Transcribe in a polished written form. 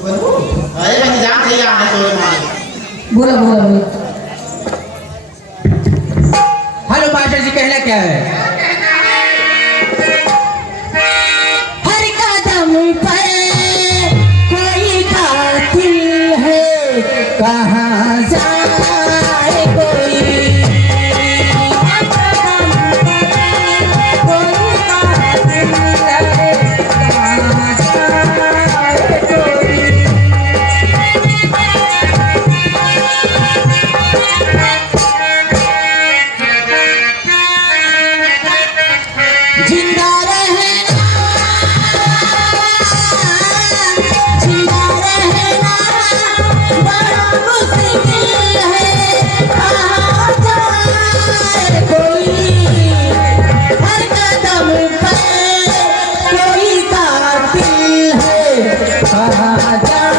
अरे मैं जान थी आने तो मार बोलो बोलो बोलो। हेलो पास्टर जी, कहना क्या है? हर कदम पर कोई कातिल है, कहाँ जाए कोई। हर कदम पर कोई कातिल है, कहाँ जाए कोई। जिंदा रहना, जिंदा रहना बड़ा मुश्किल है, कहाँ जाए कोई। हर कदम पर कोई कातिल है, कहाँ जाए